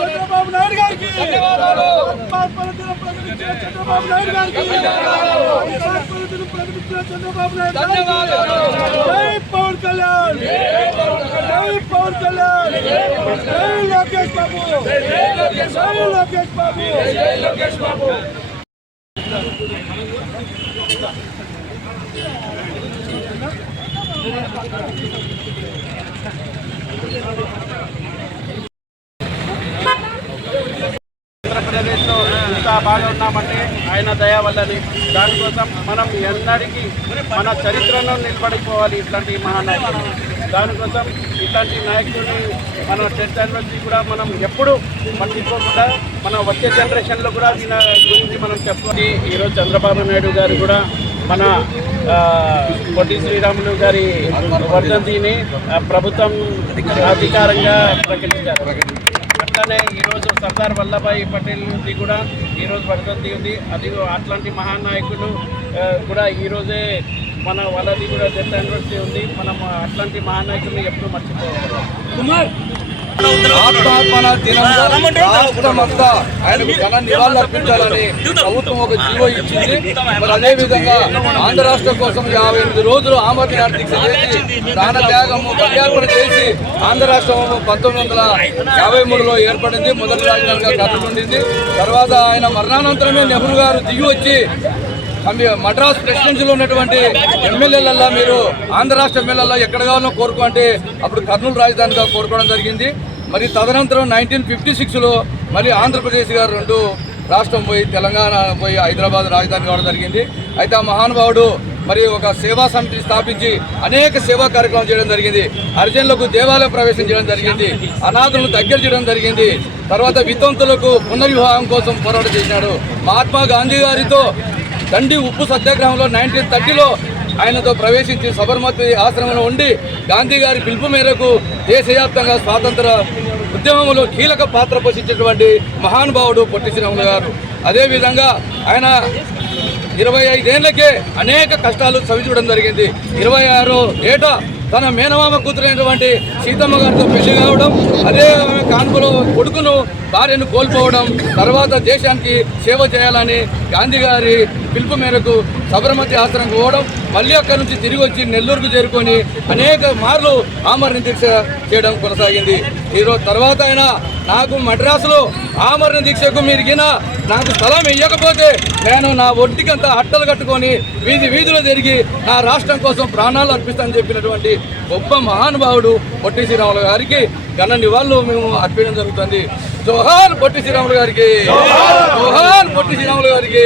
చంద్రబాబు నాయుడు గారికి చంద్రబాబు నాయుడు గారికి చంద్రబాబు నాయుడు గారికి జై పవన్ ఆంధ్రప్రదేశ్లో ఇంత బాగా ఉన్నామంటే ఆయన దయ వల్లని. దానికోసం మనం ఎన్నడికి మన చరిత్రలో నిలబడిపోవాలి ఇట్లాంటి మహానాయకులు. దానికోసం ఇట్లాంటి నాయకుడిని మన టెక్నాలజీ కూడా మనం ఎప్పుడు మర్చిపోకుండా మన వచ్చే జనరేషన్లో కూడా దీని గురించి మనం చెప్పుకొని ఈరోజు చంద్రబాబు నాయుడు గారు కూడా మన పొట్టి శ్రీరాములు గారి వర్ధంతిని ఆ, ప్రభుత్వం అధికారంగా ప్రకటించారు. అట్లానే ఈరోజు సర్దార్ వల్లభాయ్ పటేల్ నుండి కూడా ఈరోజు వర్ధంతి ఉంది. అది అట్లాంటి మహానాయకులు కూడా ఈరోజే మన వాళ్ళది కూడా డెత్ యానివర్సరీ ఉంది మనం అట్లాంటి మహానాయకుల్ని ఎప్పుడు మర్చిపోవాలి ఆత్మాత్మన దినంగా రాష్ట్రమంతా ఆయనకు ఘన నివాళులు అర్పించాలని ప్రభుత్వం ఒక జీవో ఇచ్చింది. మరి అదే విధంగా ఆంధ్ర రాష్ట్రం కోసం యాభై ఎనిమిది రోజులు దీక్ష చేసి ప్రాణ త్యాగము బలియార్పణ చేసి ఆంధ్ర రాష్ట్రం పంతొమ్మిది వందల యాభై మూడులో ఏర్పడింది. మొదటి రాజధానిగా కట్టుకుండింది తర్వాత ఆయన మరణానంతరమే నెహ్రూ గారు దిగి వచ్చి మద్రాస్ ప్రెసిడెన్సీలో ఉన్నటువంటి ఎమ్మెల్యేలల్లో మీరు ఆంధ్ర రాష్ట్ర ఎమ్మెల్యేలలో ఎక్కడ కావాలో కోరుకోండి అప్పుడు కర్నూలు రాజధానిగా కోరుకోవడం జరిగింది. మరి తదనంతరం నైన్టీన్ ఫిఫ్టీ సిక్స్లో మరి ఆంధ్రప్రదేశ్ గారు రెండు రాష్ట్రం పోయి తెలంగాణ పోయి హైదరాబాద్ రాజధాని కావడం జరిగింది. అయితే ఆ మహానుభావుడు మరి ఒక సేవా సమితిని స్థాపించి అనేక సేవా కార్యక్రమం చేయడం జరిగింది. హరిజనులకు దేవాలయ ప్రవేశం చేయడం జరిగింది. అనాథులను దగ్గర చేయడం జరిగింది. తర్వాత వితంతులకు పునర్వివాహం కోసం పోరాటం చేశాడు. మహాత్మా గాంధీ గారితో దండి ఉప్పు సత్యాగ్రహంలో నైన్టీన్ థర్టీలో ఆయనతో ప్రవేశించి సబర్మతి ఆశ్రమంలో ఉండి గాంధీ గారి పిలుపు మేరకు దేశవ్యాప్తంగా స్వాతంత్ర ఉద్యమంలో కీలక పాత్ర పోషించినటువంటి మహానుభావుడు పొట్టి శ్రీరాములు గారు. అదేవిధంగా ఆయన ఇరవై ఐదేళ్ళకే అనేక కష్టాలు చవిచూడడం జరిగింది. ఇరవై ఆరో ఏట తన మేనమామ కూతురైనటువంటి సీతమ్మ గారితో పెళ్ళి కావడం అదే ఆమె కాన్పులో కొడుకును భార్యను కోల్పోవడం తర్వాత దేశానికి సేవ చేయాలని గాంధీ గారి పిలుపు మేరకు సబర్మతి ఆశ్రమం పోవడం మళ్ళీ అక్కడి నుంచి తిరిగి వచ్చి నెల్లూరుకు చేరుకొని అనేక మార్లు ఆమరణ దీక్ష చేయడం కొనసాగింది. ఈరోజు తర్వాత ఆయన నాకు మద్రాసులో ఆమరణ దీక్షకు మీరు నాకు స్థలం ఇవ్వకపోతే నేను నా ఒంటికంతా అట్టలు కట్టుకొని వీధి వీధిలో తిరిగి నా రాష్ట్రం కోసం ప్రాణాలు అర్పిస్తానని చెప్పినటువంటి గొప్ప మహానుభావుడు పొట్టి శ్రీరాములు గారికి ఘన నివాళులు మేము అర్పించడం జరుగుతుంది. జోహార్ పొట్టి శ్రీరాములు గారికి. జోహార్! పొట్టి శ్రీరాములు గారికి.